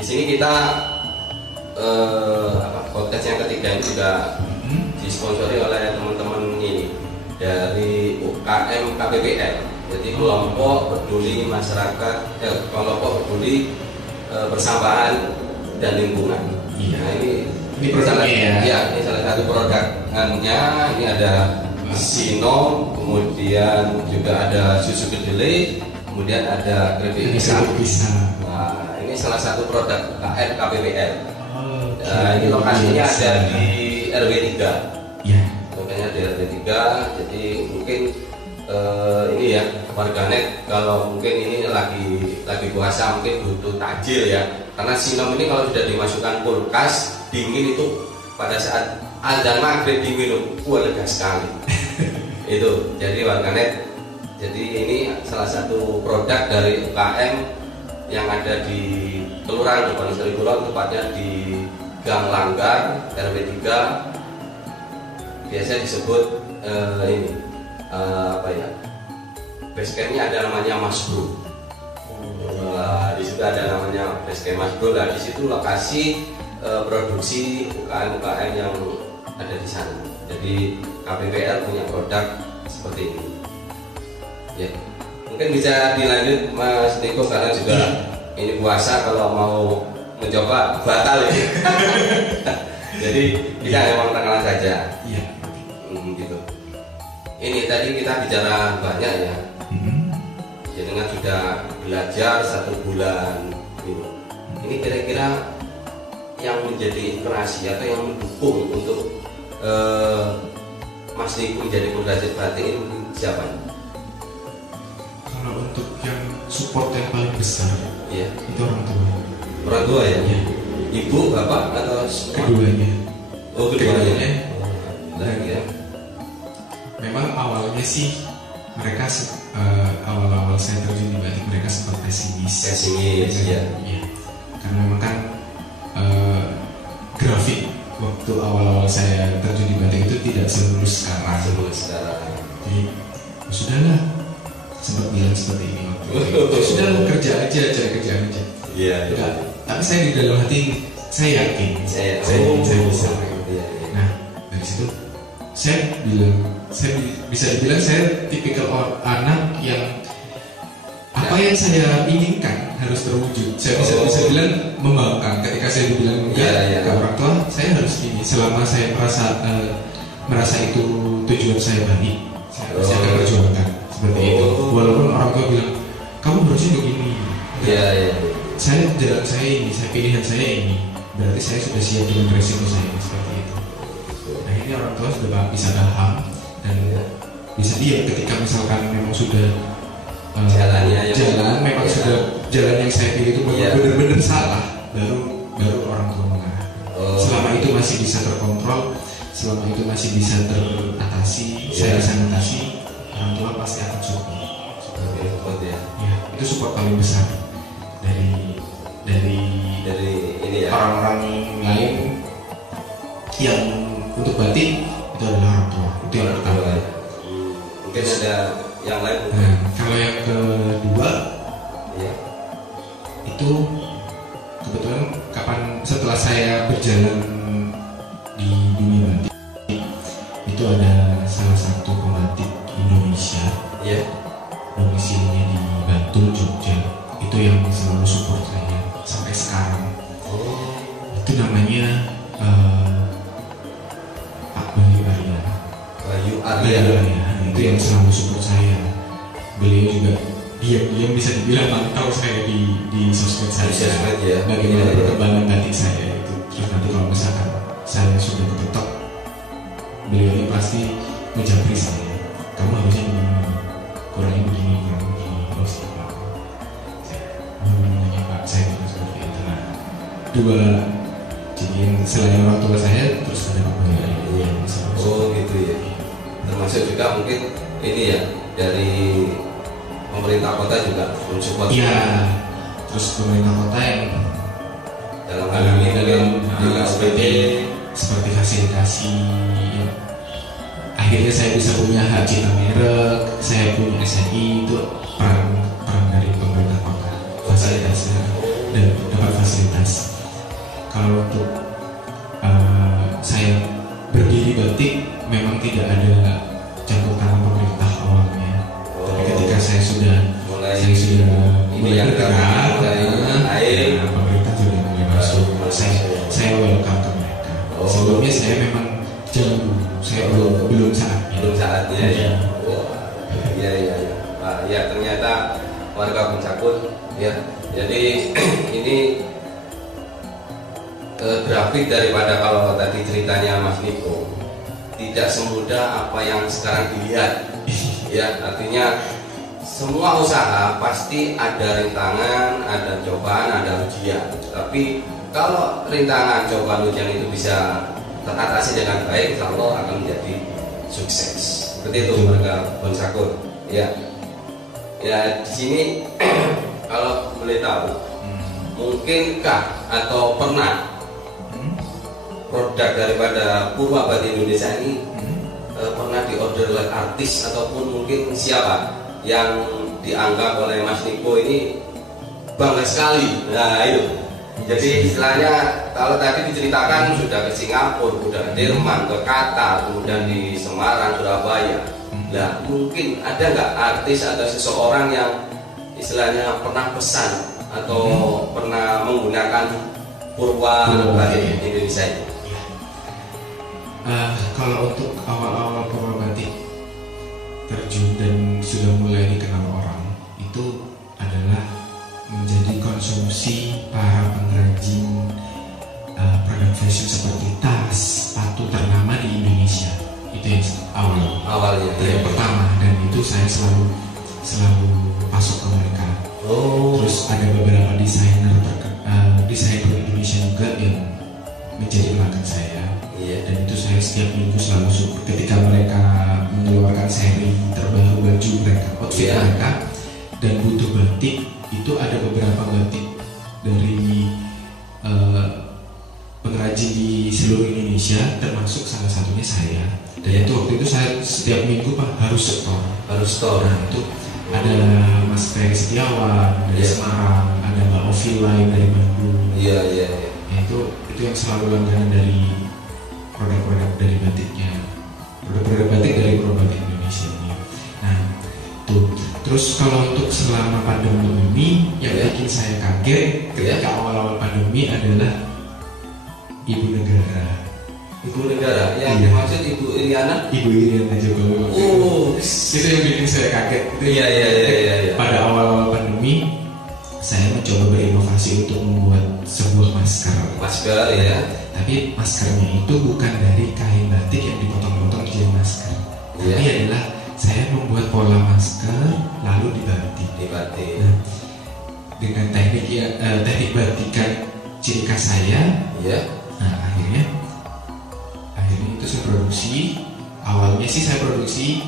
Di sini kita podcast yang ketiga ini juga disponsori oleh teman-teman ini dari UKM KPPL. Jadi kelompok peduli masyarakat, kelompok peduli persampahan dan lingkungan. Iya. Nah, ini produknya ya, ini salah satu produknya. Ini ada Sino, kemudian juga ada susu kedelai, kemudian ada keripik pisang. Nah, ini salah satu produk UKM KPPL. Ini lokasinya ada di RW 3. Ya. Lokasinya di RW 3. Jadi mungkin ini ya warganet kalau mungkin ini lagi puasa mungkin butuh takjil ya. Karena sinom ini kalau sudah dimasukkan kulkas dingin itu pada saat azan maghrib diminum, lega sekali. Itu jadi warganet. Jadi ini salah satu produk dari UKM yang ada di Kelurahan Diponegoro Kulon, tepatnya di Gang Langgar RW 3. Biasa disebut ini apa ya? Basecampnya ada namanya Mas Bro. Di situ ada namanya Basecamp Mas Bro. Nah, di situ lokasi produksi UKM yang ada di sana. Jadi KPPL punya produk seperti ini. Ya, mungkin bisa dilanjut Mas Niko karena juga ini puasa, kalau mau mencoba batal ya. Jadi kita memang tengah saja. Iya. Gitu. Ini tadi kita bicara banyak ya. Jadi kan sudah belajar 1 bulan. Gitu. Ini kira-kira yang menjadi inspirasi atau yang mendukung untuk Mas Niko menjadi pengrajin batik ini siapa? Kalau untuk yang support yang paling besar, ya, itu orang tua. Orang tua ya? Ya. Ibu, bapak atau keduanya? Oh, keduanya. Ya. Memang awalnya sih mereka awal-awal saya terjun di batik mereka sempat pesimis. Ya. Karena memang kan grafik waktu awal-awal saya terjun di batik itu tidak selurus sekarang. Jadi sudahlah, sempat bilang seperti ini waktu itu. Sudah kerja aja, cari kerjaan aja. Iya. Tapi saya di dalam hati saya yakin saya bisa. Nah, dari situ saya bisa dibilang saya tipikal anak yang apa yang saya inginkan harus terwujud. Saya bisa bilang membangkang ketika saya dibilang enggak ke orang tua, saya harus ini. Selama saya merasa itu tujuan saya baik, saya akan perjuangkan seperti itu. Walaupun orang tua bilang kamu harusnya begini. Saya jalan saya ini, saya pilihan saya ini. Berarti saya sudah siap dengan resiko saya seperti itu. Nah, ini orang tua sudah bisa paham dan bisa diam ketika misalkan memang sudah jalan memang sudah jalan yang saya pilih itu benar-benar salah, baru orang tua mengarah. Selama itu masih bisa terkontrol, selama itu masih bisa teratasi, saya bisa mengatasi, orang tua pasti akan support. Itu support paling besar dari ini ya, orang-orang lain yang untuk batik itu adalah orang tua. Itu yang pertama. Mungkin ada yang lain. Nah, kalau yang kedua, itu kebetulan setelah saya berjalan di dunia batik, itu ada salah satu pembatik Indonesia, domisilinya di Bantul, Jogja. Itu yang selalu support saya sampai sekarang. Itu namanya Pak Bayu Arya. Itu yang selalu support saya. Beliau juga diam-diam bisa dibilang mantau saya di sosmed saya. Bagaimana perkembangan batik saya itu. Terus nanti kalau misalkan saya sudah ketok, beliau ini pasti menjabri saya. Kamu harusnya begini, kurangnya begini. Saya juga seperti itu. Nah, dua, jadi selain orang tua saya terus ada Pak Bayu. Gitu ya. Termasuk juga mungkin ini ya dari pemerintah kota juga mensupport. Iya. Terus pemerintah kota yang dalam hal ini dengan seperti fasilitasi. Akhirnya saya bisa punya hak cipta merek, saya punya SNI, itu peran dari pemerintah kota. Fasilitasnya dan dapat fasilitas kalau untuk saya berdiri batik memang tidak ada campur tangan pemerintah awalnya. Tapi ketika saya sudah mulai bergerak, pemerintah sudah mulai masuk. Saya welcome ke mereka. Sebelumnya saya memang jauh dulu, saya belum saatnya. Ya. Iya. Ya ternyata warga Pencakut ya. Jadi ini grafik daripada kalau tadi ceritanya Mas Niko tidak semudah apa yang sekarang dilihat. Ya, artinya semua usaha pasti ada rintangan, ada cobaan, ada ujian. Tapi kalau rintangan, cobaan, ujian itu bisa teratasi dengan baik, insya Allah akan menjadi sukses. Seperti itu warga Pencakut. Ya, di sini kalau boleh tahu, mungkinkah atau pernah produk daripada Purwa Batik Indonesia ini pernah diorder oleh artis ataupun mungkin siapa yang dianggap oleh Mas Niko ini bangga sekali? Nah itu. Jadi istilahnya kalau tadi diceritakan sudah ke Singapura, sudah ke Jerman, ke Qatar, kemudian di Semarang, Surabaya. Nah mungkin ada nggak artis atau seseorang yang istilahnya pernah pesan atau pernah menggunakan Purwa Batik Indonesia ini? Kalau untuk awal-awal Purwa Batik terjun dan sudah mulai dikenal orang, itu adalah menjadi konsumsi para pengrajin produk fashion seperti tas, sepatu ternama di Indonesia. Itu yang awalnya yang pertama, dan itu saya selalu masuk ke mereka. Terus ada beberapa desainer Indonesia juga yang menjadi pelanggan saya. Dan itu saya setiap minggu selalu support ketika mereka mengeluarkan seri terbaru baju mereka, outfit mereka, dan butuh batik. Itu ada beberapa batik dari pengrajin di seluruh Indonesia, termasuk salah satunya saya. Dan itu waktu itu saya setiap minggu harus store. Nah itu ada Mas Ferry Setiawan dari Semarang, ada Mbak Ovi lain dari Bandung. Itu yang selalu langganan dari produk-produk dari batiknya, produk-produk batik dari Purwa Batik Indonesia ini. Nah, tuh. Terus kalau untuk selama pandemi ini, yang bikin saya kaget ketika awal-awal pandemi adalah Ibu Negara. Ibu Negara, yang dimaksud Ibu Iriana? Ibu Iriana Jokowi. Itu yang bikin saya kaget. Iya. Pada awal-awal pandemi, saya mencoba berinovasi untuk membuat sebuah masker. Ya. Tapi maskernya itu bukan dari kain batik yang dipotong-potong jadi masker. Tapi adalah saya membuat pola masker lalu dibatik. Nah, dengan teknik batikan ciri khas saya. Nah akhirnya itu saya produksi. Awalnya sih saya produksi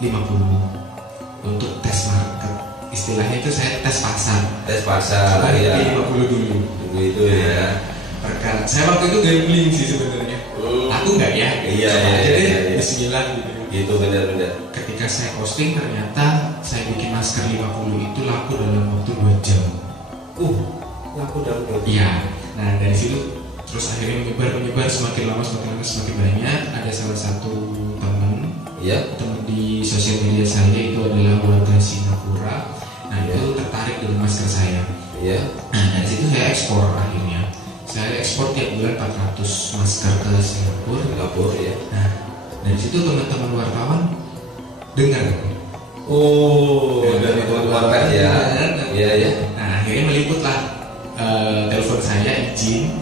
50 untuk tes market. Istilahnya itu saya tes pasar. Coba 50 dulu. Itu ya. Perkara saya waktu itu gambling sih sebenarnya. Aku nggak ya? Iya. Bismillah gitu. Itu benar-benar. Ketika saya posting ternyata saya bikin masker 50 itu laku dalam waktu 2 jam. Laku dalam 2 jam. Iya. Nah dari situ terus akhirnya menyebar semakin lama semakin banyak. Ada salah satu teman di sosial media saya itu adalah warga Singapura. Nah itu tertarik dengan masker saya. Nah dari situ saya ekspor akhirnya. Saya ekspor tiap bulan 400 masker ke Singapura. Nah dari situ teman-teman wartawan dengar. Dari teman-teman ya. Nah akhirnya meliputlah, telepon saya izin,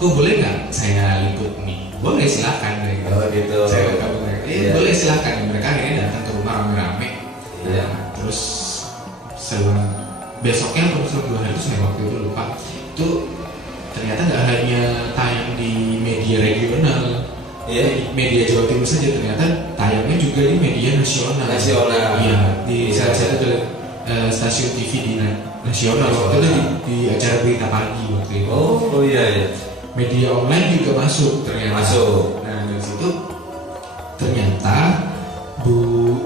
kok boleh nggak saya liput nih? Boleh silahkan. Gitu. Saya kabar mereka, boleh silahkan. Mereka akhirnya datang ke rumah rame-rame. Terus selang besoknya atau setelah 2 hari itu saya waktu itu lupa, itu ternyata nggak hanya tayang di media regional, media Jawa Timur saja, ternyata tayangnya juga di media nasional. Iya, di salah satu stasiun TV di nasional waktu itu di acara berita pagi waktu itu. Media online juga masuk ternyata. Nah dari situ ternyata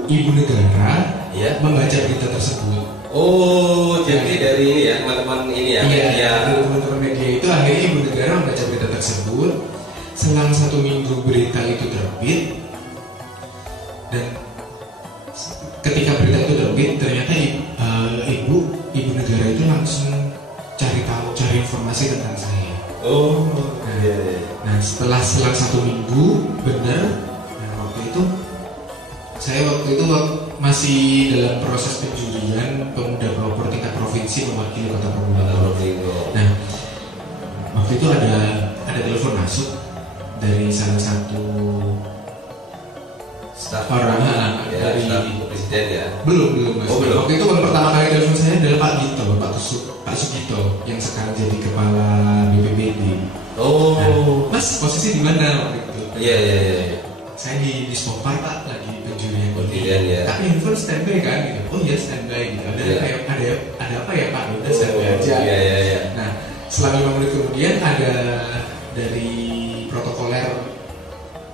Ibu Negara membaca berita tersebut. Oh, jadi dari ini ya teman-teman ini ya. Iya, dari teman-teman media itu akhirnya Ibu Negara membaca berita tersebut. Selang 1 minggu berita itu terbit, dan ketika berita itu terbit ternyata Ibu Negara itu langsung cari informasi tentang saya. Oh, nah setelah selang 1 minggu benar, nah waktu itu masih dalam proses penjurian pemuda pelopor tingkat provinsi mewakili Kota Probolinggo. Nah waktu itu ada telepon masuk dari salah satu staf orang dari staf presiden ya. Belum mas. Oh, belum. Waktu itu pertama kali telepon saya adalah Pak Sugito yang sekarang jadi kepala BPBD. Oh, nah, mas posisi di mana waktu itu? Iya. Saya di Spopar Pak, lagi penjurian ya. Tapi handphone standby kan gitu. Oh iya standby gitu. Ada apa ya Pak? Udah standby aja. Iya. Nah setelah 5 menit kemudian ada dari protokoler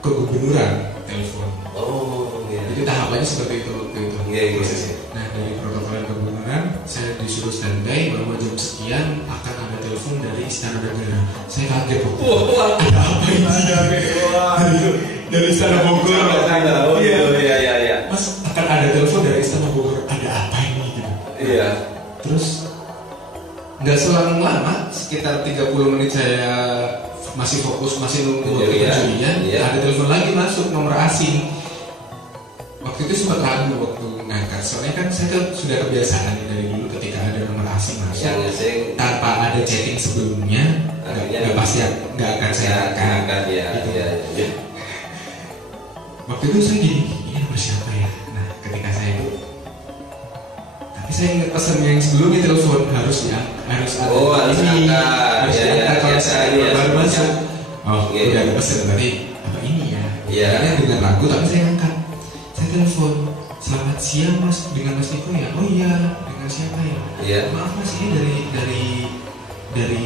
kegubernuran telepon. Oh iya. Jadi tahapannya seperti itu waktu itu. Iya. Nah dari protokoler kegubernuran saya disuruh standby bahwa jam sekian akan ada telepon dari Istana Negara. Saya kaget waktu itu. Ada apa ini? Dari Istana Bogor. Oh iya. Mas akan ada telepon dari Istana Bogor. Ada apa ini gitu? Iya. Terus nggak selang lama, sekitar 30 menit saya masih fokus, masih nunggu penjurian. Ada telepon lagi masuk, nomor asing. Waktu itu sempat ragu waktu ngangkat, soalnya kan saya sudah kebiasaan dari dulu ketika ada nomor asing masuk tanpa ada chatting sebelumnya, nggak pasti nggak akan saya angkat. Iya. Waktu itu saya gini, ini nomor siapa ya? Nah ketika saya itu, tapi saya ingat pesan yang sebelumnya telepon harus diangkat kalau saya baru masuk. Udah ada pesan berarti apa ini ya? Akhirnya dengan ragu tapi saya angkat. Saya telepon, selamat siang mas, dengan Mas Niko ya? Oh iya, dengan siapa ya? Maaf mas, ini dari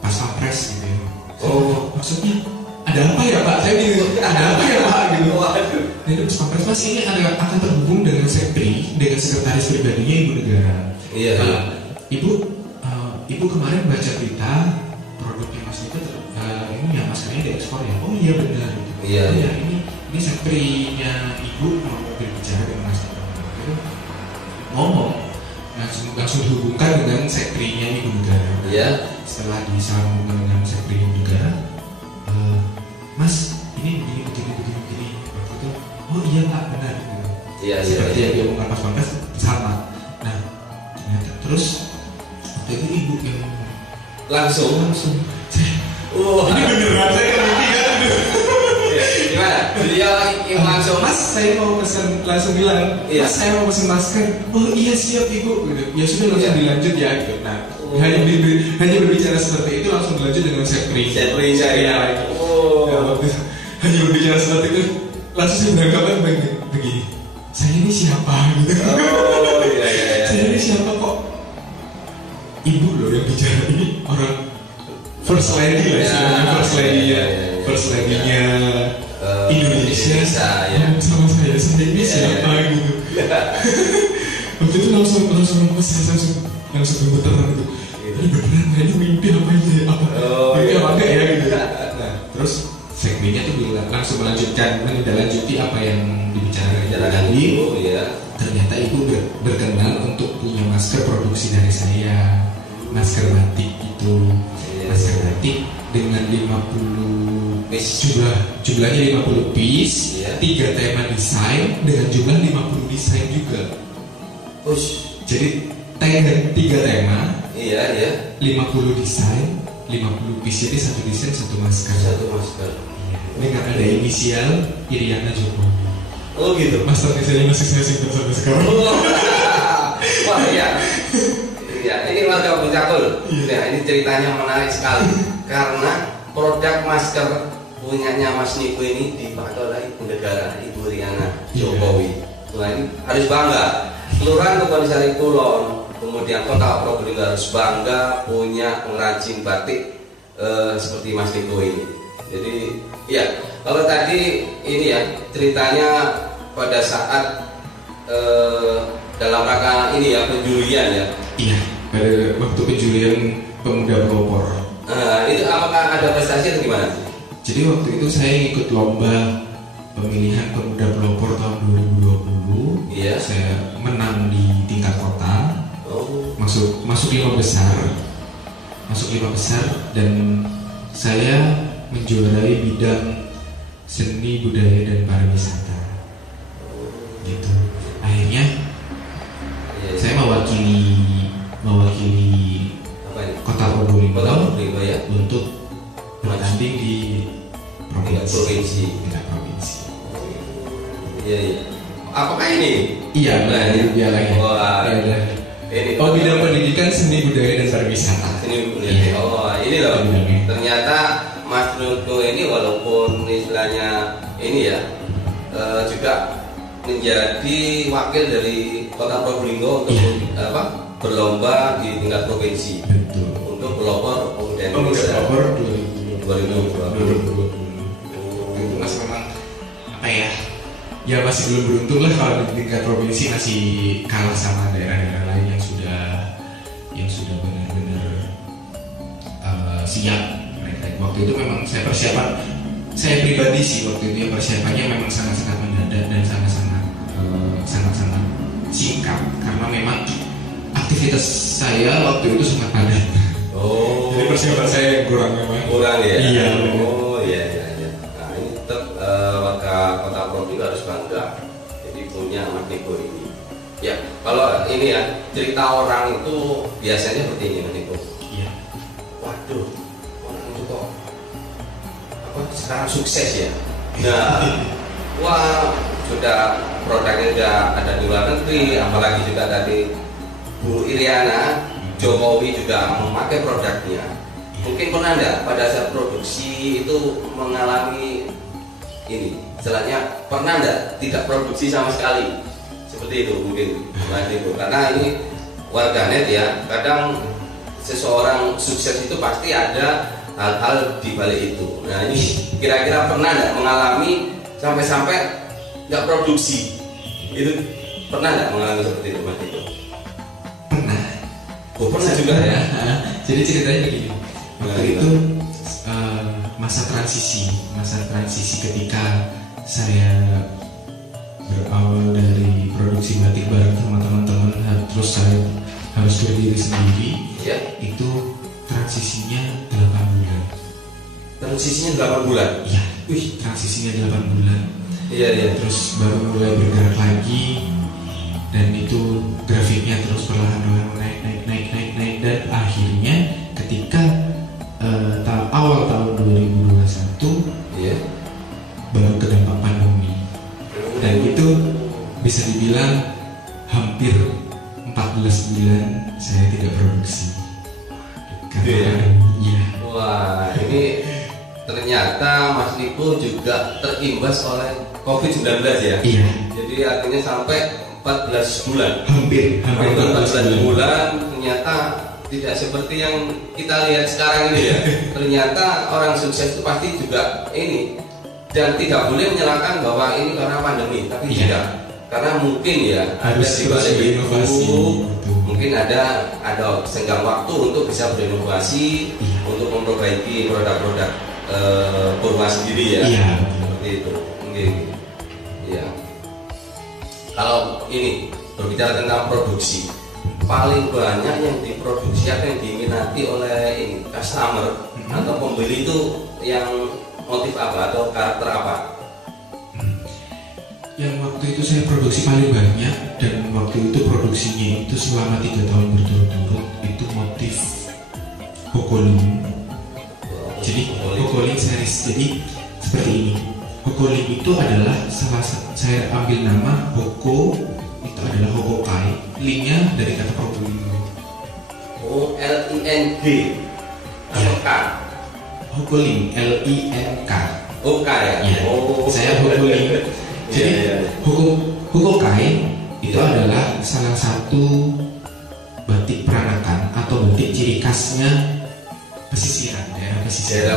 Pas Pampres gitu ya. Oh maksudnya ada apa ya Pak? Saya bingung, ada apa ya Pak? Gitu. Jadi Pas Pampres mas ini akan terhubung dengan sekretaris pribadinya Ibu Negara. Iya. Ibu kemarin baca berita produknya Mas Niko ini ya maskernya diekspor ya? Oh iya benar. Iya. Ini sekretarnya Ibu mau berbicara dengan Mas Niko. Itu ngomong langsung dihubungkan dengan sekretarnya Ibu Negara. Iya. Setelah disambung dengan sekretarnya Ibu Negara, Mas ini begini. Waktu itu, oh iya Pak benar. Iya. Seperti yang diomongkan Pas Pampres sama. Nah ternyata terus waktu itu Ibu yang langsung. Ini beneran saya mimpi kan? Gimana? Beliau yang langsung. Mas saya mau pesan, langsung bilang. Mas saya mau pesan masker. Oh iya siap Ibu. Gitu. Ya sudah langsung dilanjut ya. Gitu. Nah hanya berbicara seperti itu langsung dilanjut dengan sekretari saya. Hanya berbicara seperti itu langsung saya beranggapan begini. Saya ini siapa gitu? Oh iya. Saya ini siapa kok? Ibu loh yang bicara ini orang First Lady lah istilahnya, First Lady-nya Indonesia sama saya ini siapa gitu. Waktu itu langsung gemeteran gitu. Ini beneran nggak, ini mimpi apa aja mimpi apa enggak ya gitu. Nah terus segmennya tuh langsung menindaklanjuti apa yang dibicarakan tadi. Ternyata Ibu berkenan untuk punya masker produksi dari saya, masker batik itu. Masker batik dengan 50 piece, jumlahnya 50 piece, 3 tema desain dengan jumlah 50 desain juga. Jadi 3 tema, 50 desain, 50 piece, jadi 1 desain 1 masker. Dengan ada inisial Iriana Jokowi. Oh gitu. Master desainnya masih saya simpan sampai sekarang. Wah iya. Ya, ini warga Buncakul. Ya, ini ceritanya menarik sekali karena produk masker punyanya Mas Niko ini dipakai oleh Ibu Negara, Ibu Iriana Jokowi. Nah, ini harus bangga. Kelurahan Kebonsari Kulon, kemudian Kota Probolinggo harus bangga punya pengrajin batik seperti Mas Niko ini. Jadi, ya, kalau tadi ini ya ceritanya pada saat dalam rangka ini ya, penjurian ya. Iya, pada waktu penjurian pemuda pelopor. Itu apakah ada prestasi atau gimana? Jadi waktu itu saya ikut lomba pemilihan pemuda pelopor tahun 2020. Iya. Saya menang di tingkat kota. Masuk 5 besar. Masuk 5 besar dan saya menjuarai bidang seni budaya dan pariwisata. Gitu. Akhirnya saya mewakili apa ini? Kota Probolinggo Ya, untuk bertanding di provinsi. Iya, iya. Apakah ini? Iya, iya lagi. Wah, ini. Oh, bidang pendidikan seni budaya dan pariwisata. Seni budaya. Iya. Oh, ini loh. Ternyata Mas Nuto ini walaupun istilahnya ini ya, juga menjadi wakil dari Kota Probolinggo untuk berlomba di tingkat provinsi. Betul. Untuk pelopor pemuda Indonesia. Pelopor 2020. Itu Mas memang apa ya? Ya masih belum beruntung lah kalau di tingkat provinsi, masih kalah sama daerah-daerah lain yang sudah benar-benar siap. Waktu itu memang saya pribadi sih waktu itu ya persiapannya memang sangat-sangat mendadak dan sangat-sangat singkat karena memang aktivitas saya waktu itu sangat padat. Jadi persiapan saya yang kurang memang. Kurang ya? Iya. Iya. Nah ini tetap warga Kota Probolinggo harus bangga. Jadi punya Mas Niko ini. Ya, kalau ini ya cerita orang itu biasanya seperti ini Mas Niko. Iya. Waduh, orang itu kok sekarang sukses ya. Nah, wah sudah produknya sudah ada di luar negeri, apalagi juga tadi Bu Iriana Jokowi juga memakai produknya. Mungkin pernah enggak pada saat produksi itu mengalami ini, istilahnya pernah enggak tidak produksi sama sekali? Seperti itu mungkin karena ini warganet ya, kadang seseorang sukses itu pasti ada hal-hal di balik itu. Nah ini kira-kira pernah nggak mengalami sampai-sampai nggak produksi? Itu pernah nggak mengalami seperti itu Mas Niko? Pernah. Pernah juga ya. Jadi ceritanya begini. Waktu itu masa transisi ketika saya berawal dari produksi batik bareng sama teman-teman, terus saya harus berdiri sendiri. Ya. Itu transisinya 8 bulan. Transisinya 8 bulan? Iya. Transisinya 8 bulan. Iya. Terus baru mulai bergerak lagi, dan itu grafiknya terus perlahan-lahan naik, dan akhirnya ketika awal tahun 2021 baru terdampak pandemi, dan itu bisa dibilang hampir 14 bulan saya tidak produksi. Iya. Wah, ini ternyata Mas Niko juga terimbas oleh COVID-19 ya? Iya. Jadi artinya sampai 14 bulan. Hampir 14 bulan ternyata tidak seperti yang kita lihat sekarang ini ya. Ternyata orang sukses itu pasti juga ini, dan tidak boleh menyalahkan bahwa ini karena pandemi, tapi tidak. Karena mungkin ya harus dibalik berinovasi. Mungkin ada senggang waktu untuk bisa berinovasi, untuk memperbaiki produk-produk Purwa sendiri ya. Iya. Seperti itu. Mungkin. Ya. Kalau ini berbicara tentang produksi, paling banyak yang diproduksi atau yang diminati oleh ini customer atau pembeli itu yang motif apa atau karakter apa? Yang waktu itu saya produksi paling banyak, dan waktu itu produksinya itu selama 3 tahun berturut-turut itu motif Hokolim. Jadi Hokolim series. Jadi seperti ini. Hokolim itu adalah saya ambil nama Hoko, itu adalah Hokokai. Linknya dari kata Probolinggo. OLING atau K? Hokolim, LINK. Oh K ya? Saya Hokolim. Jadi Hokokai itu adalah salah satu batik peranakan atau batik ciri khasnya pesisiran, daerah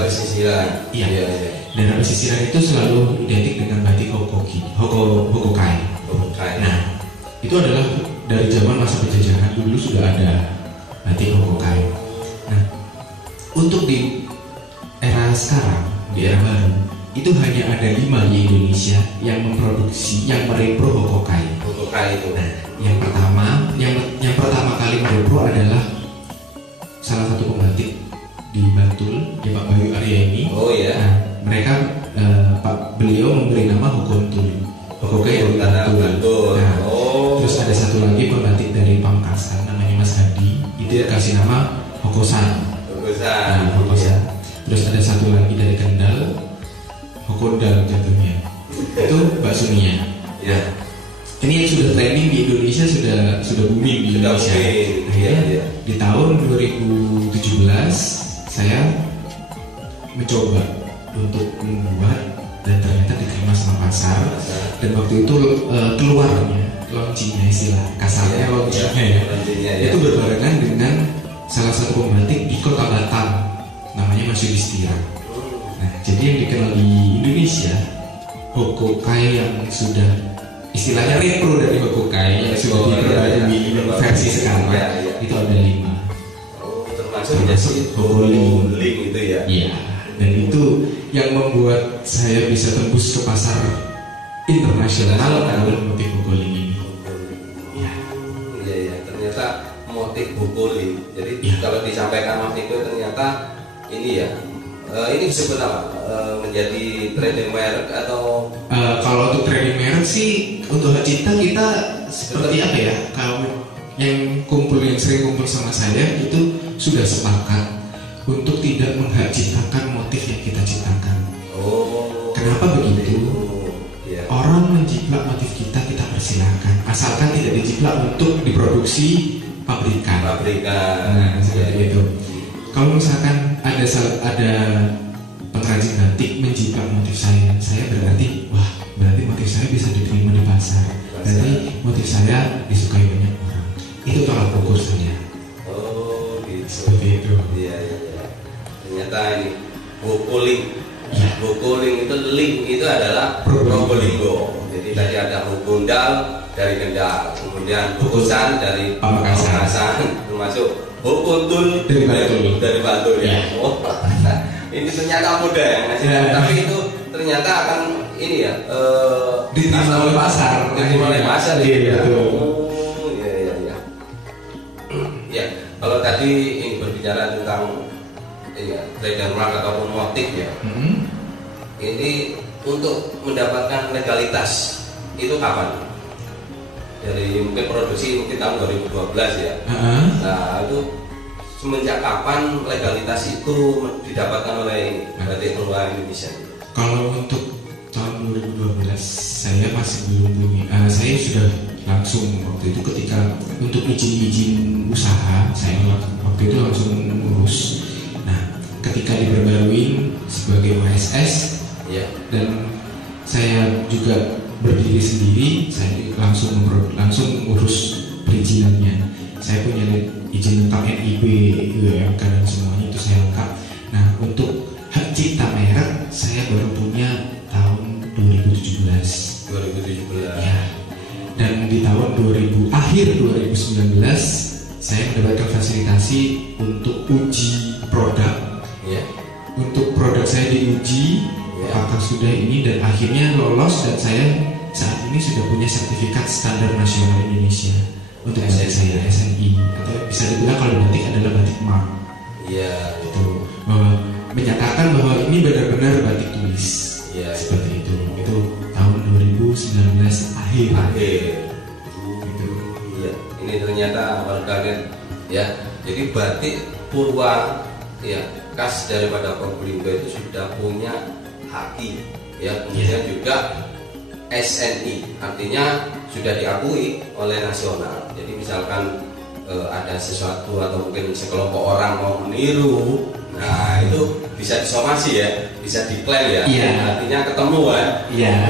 pesisiran. Iya. Daerah pesisiran itu selalu identik dengan batik Hokokai. Nah, itu adalah dari zaman masa penjajahan dulu sudah ada batik Hokokai. Nah, untuk di era sekarang, di era baru, itu hanya ada 5 di Indonesia yang memproduksi, yang merepro Hokokai. Hokokai itu. Nah, yang pertama kali merepro adalah salah satu pembatik di Bantul, di Pak Bayu Arya ini. Oh iya. Nah, mereka beliau memberi nama Hokontul. Hokokai dari Bantul. Nah, terus ada satu lagi pembatik dari Pamekasan namanya Mas Hadi. Itu kasih nama Hokosan. Nah, Hokosan. Terus ada satu lagi dari Kendal, Hokondal jatuhnya. Itu Mbak Sunia. Ya. Ini yang sudah training di Indonesia sudah booming di Indonesia. Akhirnya di tahun 2017 saya mencoba untuk membuat dan ternyata diterima sama pasar. Dan waktu itu keluarnya launchingnya, istilah kasarnya launchingnya itu berbarengan dengan salah satu pembatik di kota Batam namanya Mas Yudhistira. Nah, jadi yang dikenal di Indonesia Hokokai yang sudah istilahnya repro dari Hokokai yang sudah diperbarui versi sekarang itu ada 5. Termasuk Hokoling itu ya. Iya. Dan itu yang membuat saya bisa tembus ke pasar internasional adalah motif Hokoling ini. Iya. Ternyata motif Hokoling. Jadi kalau disampaikan Mas Niko ternyata ini ya. Ini disebut apa? Menjadi trading merek atau? Kalau untuk trading merek sih untuk hak cipta kita seperti apa ya? Kalau yang sering kumpul sama saya itu sudah sepakat untuk tidak menghak ciptakan motif yang kita ciptakan. Kenapa begitu? Orang menjiplak motif kita persilahkan, asalkan tidak dijiplak untuk diproduksi pabrikan. Nah, seperti itu. Kalau misalkan ada pengrajin batik menjiplak motif saya berarti motif saya bisa diterima di pasar. Berarti motif saya disukai banyak orang. Itu tolak ukur saya. Gitu. Seperti itu. Iya. Ternyata ini Hokoling. Hokoling itu link itu adalah Probolinggo. Jadi tadi ada Hokondal dari Kendal, kemudian Hokosan dari Pamekasan, termasuk Hokontul dari Bantul ya. Ini ternyata mudah ya ngasih. Tapi itu ternyata akan ini ya diterima oleh pasar. Iya. Ya, kalau tadi ini berbicara tentang trademark ataupun motif ya. Ini untuk mendapatkan legalitas itu kapan? Dari mungkin produksi mungkin tahun 2012 ya. Nah, itu semenjak kapan legalitas itu didapatkan oleh batik luar Indonesia? Kalau untuk tahun 2012 saya masih belum punya. Saya sudah langsung waktu itu ketika untuk izin usaha saya waktu itu langsung ngurus. Nah, ketika diperbarui sebagai OSS dan saya juga berdiri sendiri, saya langsung ngurus perizinannya. Saya punya izin tentang NIB, UMK dan semuanya itu saya lengkap. Nah, untuk hak cipta merek saya baru punya tahun 2017. Ya. Dan di tahun akhir 2019 saya mendapatkan fasilitasi untuk uji produk. Untuk produk saya diuji apakah sudah ini, dan akhirnya lolos, dan saya saat ini sudah punya sertifikat standar nasional Indonesia untuk batik saya SNI, atau bisa dibilang kalau batik adalah batik mark. Itu menyatakan bahwa ini benar-benar batik tulis. Seperti itu. Itu tahun 2019 akhir. Gitu. Ini ternyata warganet ya. Jadi batik purwa khas daripada Probolinggo itu sudah punya haki kemudian juga SNI, artinya sudah diakui oleh nasional. Jadi misalkan ada sesuatu atau mungkin sekelompok orang mau meniru, nah itu bisa disomasi bisa diklaim artinya ketemu kan.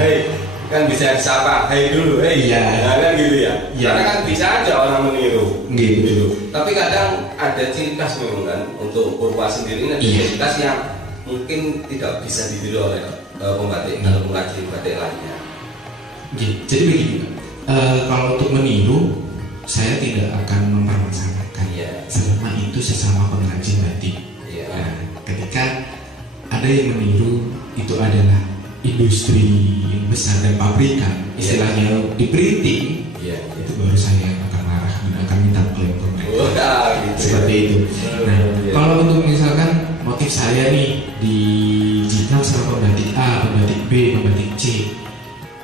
Hei, kan bisa disapa, hei dulu, nah, kan gitu ya. Karena kan bisa aja orang meniru gitu. Tapi kadang ada ciri khas memang kan untuk purwa sendiri, ada ciri khas yang mungkin tidak bisa ditiru oleh pembatik atau pengrajin batik lainnya. Jadi begini, kalau untuk meniru saya tidak akan mempermasalahkan selama itu sesama pengrajin batik. Nah, ketika ada yang meniru itu adalah industri yang besar dan pabrikan, istilahnya di printing, itu baru saya akan marah dan akan minta klaim ke mereka. Seperti itu. Nah, kalau untuk misalkan motif saya nih dijiplak sama pembatik A, pembatik B, pembatik C,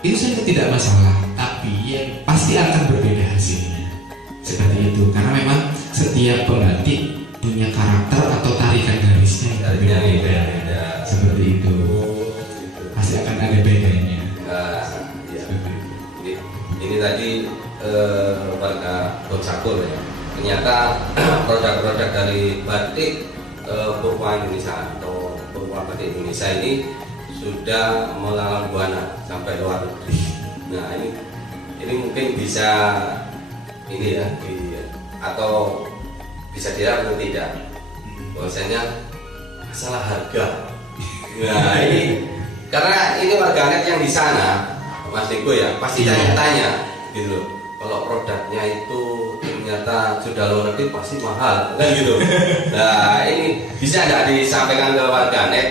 itu saya tidak masalah, tapi yang pasti akan berbeda hasilnya. Seperti itu, karena memang setiap pembatik punya karakter atau tarikan garisnya yang berbeda. Seperti itu. Pasti akan ada bedanya. Ini tadi warga Bonsakur ya. Ternyata produk-produk dari batik Purwa Indonesia atau Purwa Batik Indonesia ini sudah melalang buana sampai luar negeri. Nah ini mungkin bisa ini ya atau bisa dilihat atau tidak bahwasanya masalah harga. Nah ini karena ini warganet yang di sana Mas Niko ya pasti tanya gitu loh. Kalau produknya itu ternyata sudah luar negeri pasti mahal kan gitu. Nah ini bisa nggak disampaikan ke warganet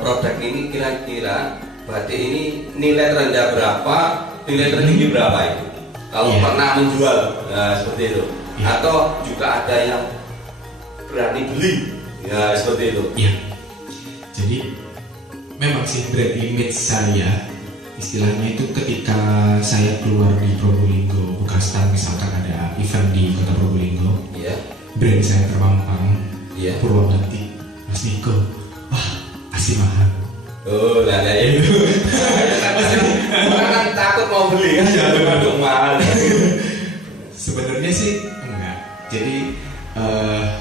produk ini kira-kira batik ini nilai terendah berapa, nilai tertinggi berapa itu? Kalau pernah menjual seperti itu, atau juga ada yang berani beli, ya seperti itu. Jadi memang sih brand image saya istilahnya itu ketika saya keluar di Probolinggo, Bukastan misalkan ada event di kota Probolinggo, brand saya terpampang, Purwa Batik, Mas Niko, wah pasti mahal. Oh, nah itu. Orang kan takut mau beli kan, jangan mahal. Sebenarnya sih enggak. Jadi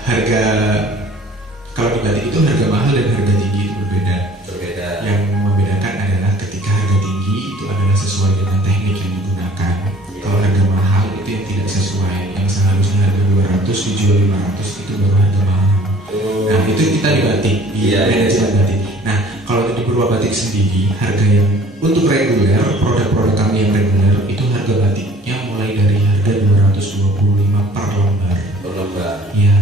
harga kalau di batik itu harga mahal dan harga tinggi itu berbeda. Yang membedakan adalah ketika harga tinggi itu adalah sesuai dengan teknik yang digunakan. Kalau harga mahal itu yang tidak sesuai, yang seharusnya harga 200 dijual 500 itu baru harga mahal. Nah itu kita di batik, di batik. Nah kalau di Purwa Batik sendiri harga yang untuk reguler, produk-produk kami yang reguler itu harga batiknya mulai dari harga 225 per lembar. Ya,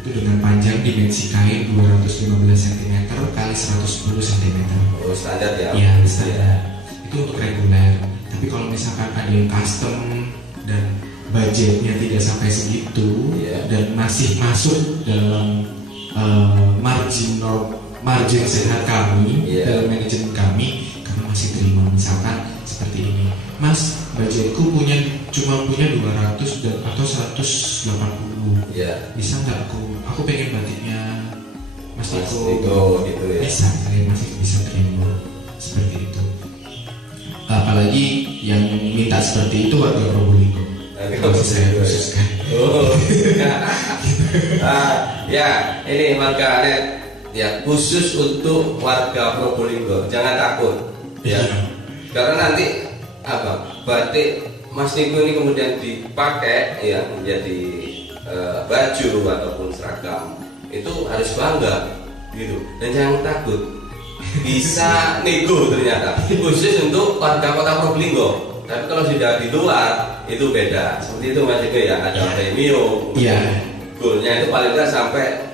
itu dengan panjang dimensi kain 215 cm kali 110 cm. Oh, standar ya? Ya, standar. Itu untuk reguler. Tapi kalau misalkan ada yang custom dan budgetnya tidak sampai segitu dan masih masuk dalam margin sehat kami dalam manajemen kami masih terima, misalkan seperti ini, Mas, budgetku cuma punya 200 dan atau 180, bisa nggak aku pengen batiknya Mas Niko gitu ya. Bisa, saya masih bisa terima seperti itu. Apalagi yang minta seperti itu warga Probolinggo, masih saya khususkan. Ya ini warga net ya khusus untuk warga Probolinggo, jangan takut. Karena nanti batik Mas Niko ini kemudian dipakai menjadi baju ataupun seragam, itu harus bangga gitu, dan jangan takut bisa nego ternyata khusus untuk warga kota Probolinggo. Tapi kalau sudah di luar itu beda, seperti itu Mas Niko ya, ada premium, goalnya itu paling tidak sampai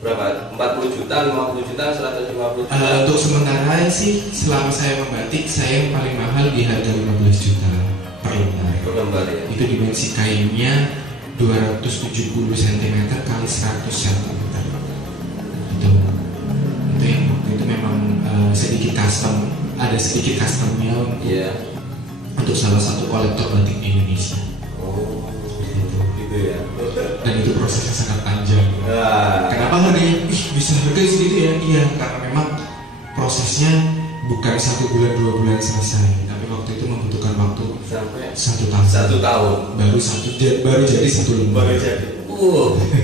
berapa? 40 juta, 50 juta, 150 juta? Untuk sementara sih selama saya membatik saya yang paling mahal di harga 15 juta per lembar. Per lembar ya? Itu dimensi kainnya 270 cm kali 100 cm. Itu yang waktu itu memang sedikit custom, ada sedikit customnya untuk salah satu kolektor batik di Indonesia. Ya. Dan itu prosesnya sangat panjang. Kenapa harganya bisa harga segitu ya? Iya, karena memang prosesnya bukan 1 bulan 2 bulan selesai, tapi waktu itu membutuhkan waktu sampai 1 tahun. 1 tahun. Baru jadi 1 lembar.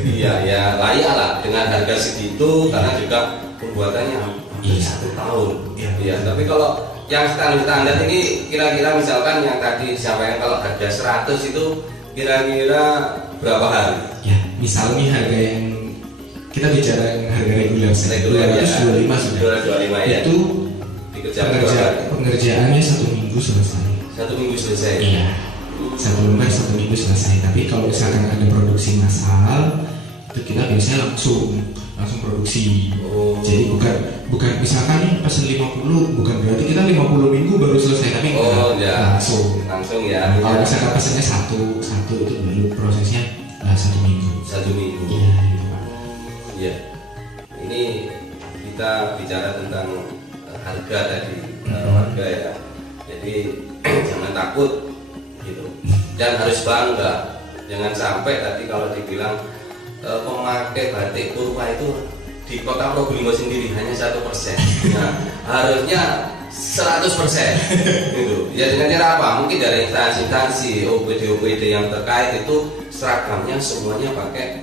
Iya ya, layak lah dengan harga segitu karena juga pembuatannya 1 tahun. Iya. Tapi kalau yang standar ini kira-kira misalkan yang tadi disampaikan kalau harga 100 itu kira-kira berapa hari? Ya, misalnya harga yang kita bicara harga reguler 225 sudah. 225 ya. Itu pengerjaannya 1 minggu selesai. 1 minggu selesai. Iya. 1 minggu selesai. Tapi kalau misalkan ada produksi massal, itu kita biasanya langsung produksi. Jadi bukan misalkan nih pesen 50, bukan berarti kita 50 minggu baru selesai, tapi langsung ya. Kalau misalkan pesennya satu itu baru prosesnya 1 minggu. 1 minggu. Iya, gitu Pak. Iya. Ini kita bicara tentang harga tadi, harga ya. Jadi jangan takut gitu. Dan harus bangga. Jangan sampai tadi kalau dibilang pemakai batik Purwa itu di Kota Probolinggo sendiri hanya 1%. Nah, harusnya 100% gitu. Ya dengan cara apa? Mungkin dari instansi OPD yang terkait itu seragamnya semuanya pakai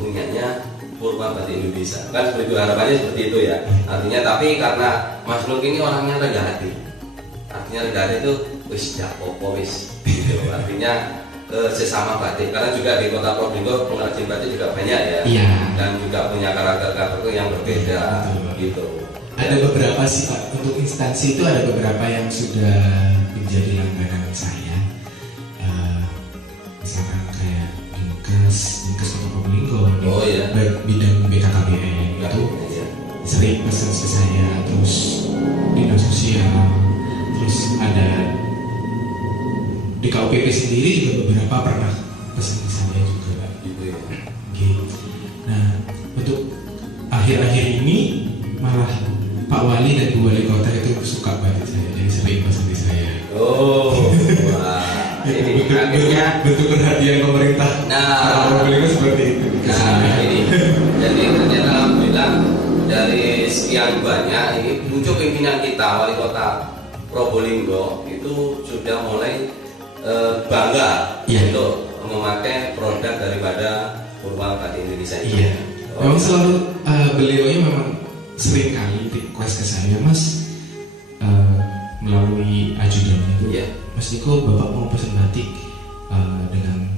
punyanya Purwa Batik Indonesia. Kan seperti itu, harapannya seperti itu ya. Artinya tapi karena Mas Nuk ini orangnya rendah hati. Artinya rendah hati itu wis jak popo wis gitu. Artinya sesama batik, karena juga di Kota Probolinggo pengrajin batik juga banyak ya. Iya. Dan juga punya karakter yang berbeda gitu. Ada beberapa sih Pak, untuk instansi itu ada beberapa yang sudah menjadi langganan saya. Misalkan kayak Dinkes Kota Probolinggo, bidang BKKBN itu sering pesan ke saya, terus dinas sosial, terus ada di KUPP sendiri juga beberapa pernah pesan ke saya juga gitu. Nah, untuk akhir-akhir ini malah Pak Wali dan Bu Wali Kota itu suka banget saya, jadi sering pesan di saya. Wah, ini bentuk perhatian pemerintah. Probolinggo seperti itu. Ini jadi ternyata alhamdulillah dari sekian banyak ini muncul pimpinan kita Wali Kota Probolinggo itu sudah mulai bangga untuk memakai produk daripada Purwa Batik Indonesia itu. Iya. Memang selalu beliaunya memang sering kali request ke saya, Mas, melalui ajudannya itu. Iya. Mas Niko, Bapak mau pesan batik dengan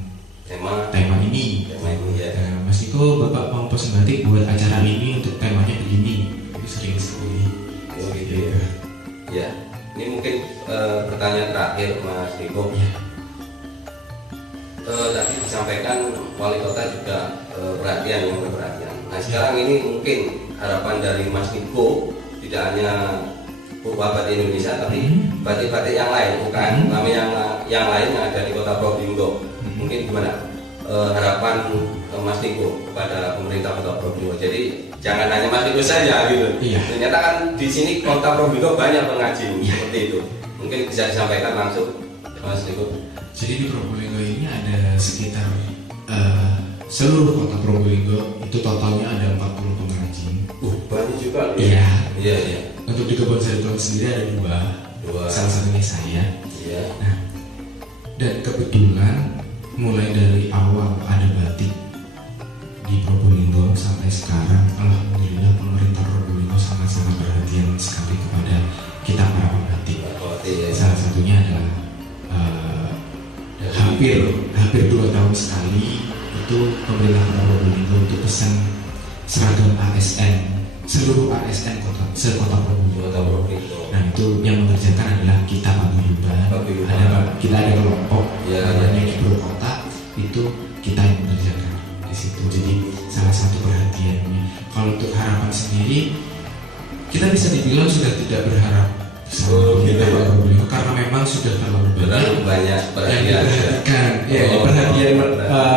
tema ini. Ya. Mas Niko, Bapak mau pesan batik buat acara ini untuk temanya begini. Itu sering sekali. Gitu ya. Ya. Ini mungkin pertanyaan terakhir Mas Niko. Ya. Tadi disampaikan Wali Kota juga perhatian. Nah sekarang ini mungkin harapan dari Mas Niko tidak hanya Purwa Batik Indonesia, tapi batik-batik yang lain, bukan yang lain yang ada di Kota Probolinggo. Mungkin gimana harapan Mas Niko kepada pemerintah Kota Probolinggo? Jadi jangan hanya Mas Niko saja gitu. Iya. Ternyata kan di sini Kota Probolinggo banyak pengrajin seperti itu. Mungkin bisa disampaikan langsung Mas Niko. Jadi di Probolinggo ini ada sekitar seluruh Kota Probolinggo itu totalnya ada 40 pengrajin. Banyak juga. Iya. Iya. Untuk di Kebon Sari sendiri ada dua. Salah satunya saya. Iya. Nah, dan kebetulan mulai dari awal ada batik di Probolinggo sampai sekarang, alhamdulillah pemerintah Probolinggo sangat-sangat perhatian sekali kepada kita para pembatik. Salah satunya adalah hampir 2 tahun sekali itu pemerintah Kota Probolinggo untuk pesan seragam ASN, seluruh ASN sekota Probolinggo. Nah itu yang mengerjakan adalah kita Paguyuban. Kita ada kelompok namanya Kibro Kota, itu kita yang mengerjakan di situ. Jadi salah satu perhatiannya. Kalau untuk harapan sendiri, kita bisa dibilang sudah tidak berharap Probolinggo karena memang sudah terlalu banyak perhatian. Perhatian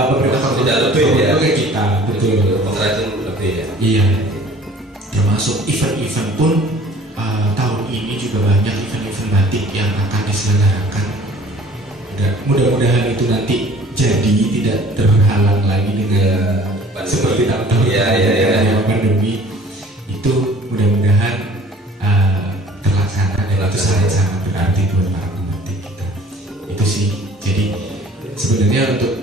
pemerintah sudah lebih ya ke kita, betul. Pengrajin lebih ya. Iya. Termasuk event-event pun tahun ini juga banyak event-event batik yang akan diselenggarakan. Mudah-mudahan itu nanti jadi tidak terhalang lagi dengan seperti tahun-tahun pandemi. Itu mudah-mudahan terlaksana dan itu sangat-sangat berarti buat para pembatik kita. Itu sih. Jadi sebenarnya untuk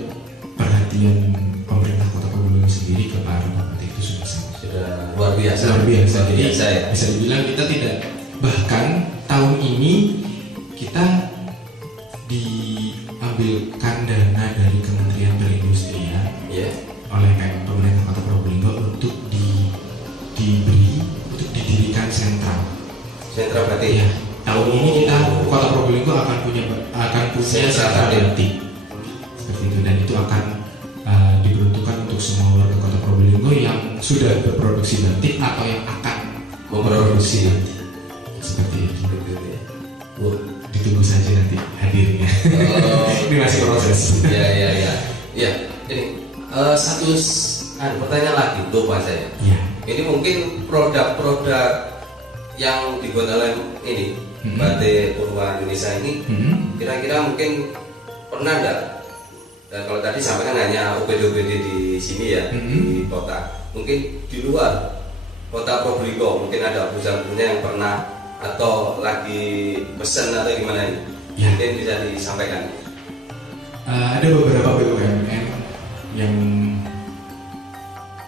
perhatian pemerintah Kota Probolinggo sendiri ke para pembatik itu sudah luar biasa. Jadi bisa dibilang kita tidak, bahkan tahun ini kita diambilkan dana dari Kementerian Perindustrian oleh pemerintah Kota Probolinggo untuk didirikan sentra batik. tahun ini kita Kota Probolinggo akan punya sentra batik seperti itu, dan itu akan diperuntukkan untuk semua warga Kota Probolinggo yang sudah berproduksi batik atau yang akan memproduksi batik seperti itu. Ditunggu saja nanti hadirnya. Ini masih proses. Ya. Ini satu pertanyaan lagi, lupa saya. Ya. Ini mungkin produk-produk yang dibuat oleh ini Batik Purwa Indonesia ini, kira-kira mungkin pernah enggak? Kalau tadi sampaikan hanya OPD di sini ya, di kota. Mungkin di luar Kota Probolinggo mungkin ada perusahaan-perusahaan yang pernah atau lagi pesen atau gimana ini? Ya. Mungkin bisa disampaikan. Ada beberapa BUMN yang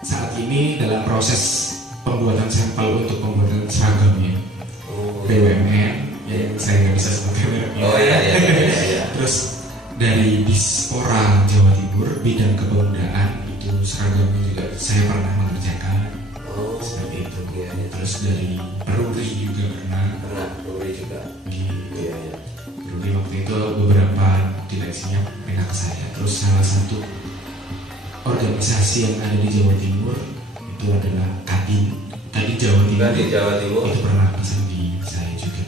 saat ini dalam proses pembuatan sampel untuk pembuatan seragamnya. BUMN yang saya nggak bisa sebutkan mereknya. Iya. Terus dari Dispora Jawa Timur bidang kepemudaan itu seragamnya juga saya pernah mengerjakan. Seperti itu. Iya. Terus dari Peruri juga pernah. Peruri juga. Iya. Peruri waktu itu beberapa direksinya pindah ke saya. Terus salah satu organisasi yang ada di Jawa Timur itu adalah Kadin Jawa Timur. Itu pernah pesan di saya juga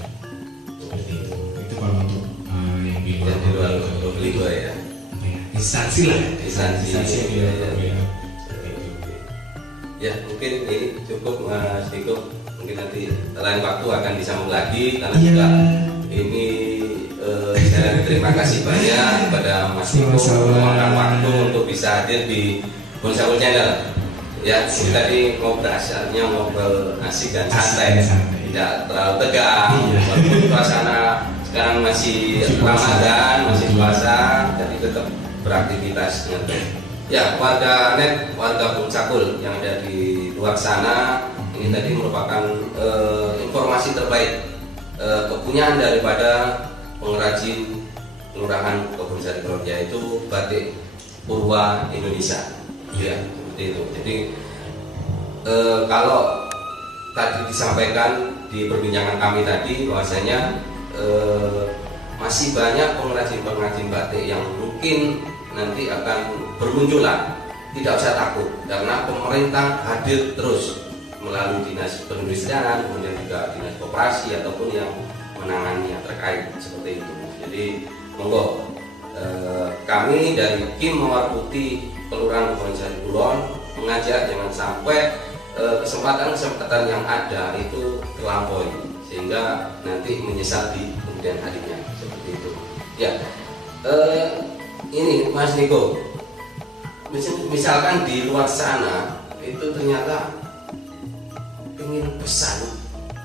seperti itu. Itu kalau untuk yang di luar Probolinggo ya. Instansi lah. Instansi yang di luar Probolinggo. Ya mungkin ini cukup Mas Diko. Mungkin nanti lain waktu akan disambung lagi karena juga ini saya terima kasih banyak kepada Mas Diko meluangkan waktu untuk bisa hadir di Bonsakul Channel. Ya, ini tadi ngobrol asik dan santai, tidak terlalu tegang. Walaupun suasana sekarang masih Ramadan, masih puasa, jadi tetap beraktivitas dengan baik. Ya, warga Bonsakul yang ada di luar sana, ini tadi merupakan informasi terbaik kepunyaan daripada pengrajin Kelurahan Kebonsari Kulon, yaitu Batik Purwa Indonesia. Ya, seperti itu. Jadi kalau tadi disampaikan di perbincangan kami tadi bahwasanya masih banyak pengrajin batik yang mungkin nanti akan bermunculan. Tidak usah takut karena pemerintah hadir terus melalui dinas perindustrian, kemudian juga dinas koperasi ataupun yang menangani yang terkait seperti itu. Jadi monggo kami dari Kim Mawar Putih Kelurahan Kebonsari Kulon mengajak jangan sampai kesempatan yang ada itu terlampaui sehingga nanti menyesal di kemudian harinya seperti itu. Ya, ini Mas Niko, misalkan di luar sana itu ternyata ingin pesan,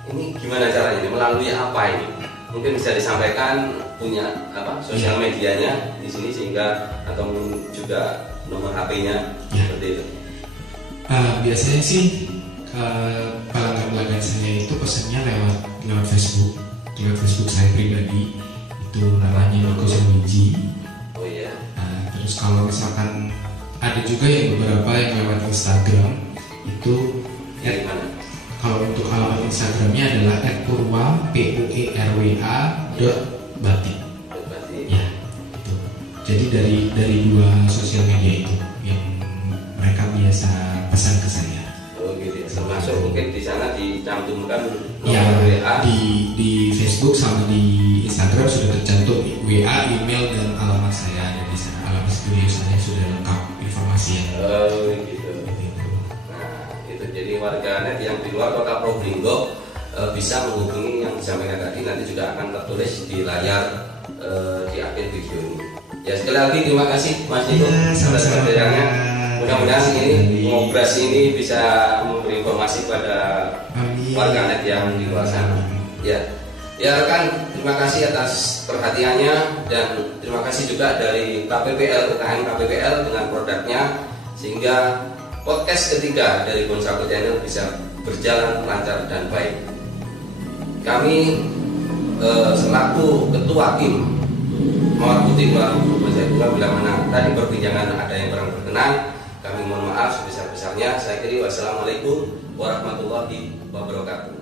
ini gimana caranya? Melalui apa ini? Mungkin bisa disampaikan punya sosial medianya di sini sehingga atau juga nomor HP-nya seperti itu. Biasanya sih pelanggan saya itu pesannya lewat Facebook saya pribadi, itu namanya Niko Suwiji. Oh iya. Terus kalau misalkan ada juga yang beberapa yang lewat Instagram itu dari mana? Kalau untuk alamat Instagramnya adalah @purwa_batik. Ya, itu. Jadi dari dua sosial media itu yang mereka biasa pesan ke saya. Oh gitu. Termasuk mungkin di sana dicantumkan ya, nomor WA. Di Facebook sama di Instagram sudah tercantum WA, email dan alamat saya ada di sana. Alamat studio saya sudah lengkap informasinya. Oh gitu. Jadi warganet yang di luar Kota Probolinggo bisa menghubungi yang disampaikan tadi, nanti juga akan tertulis di layar di akhir video ini. Ya sekali lagi terima kasih Mas Niko atas perhatiannya. Mudah-mudahan ini ngobrol ini bisa memberi informasi pada warganet yang di luar sana. Ya rekan, terima kasih atas perhatiannya dan terima kasih juga dari UKM KPPL dengan produknya sehingga podcast ketiga dari Bonsakul Channel bisa berjalan lancar dan baik. Kami selaku Ketua Kim Mawar Putih bila mana tadi perbincangan ada yang kurang berkenan, kami mohon maaf sebesar-besarnya. Saya kira wassalamualaikum warahmatullahi wabarakatuh.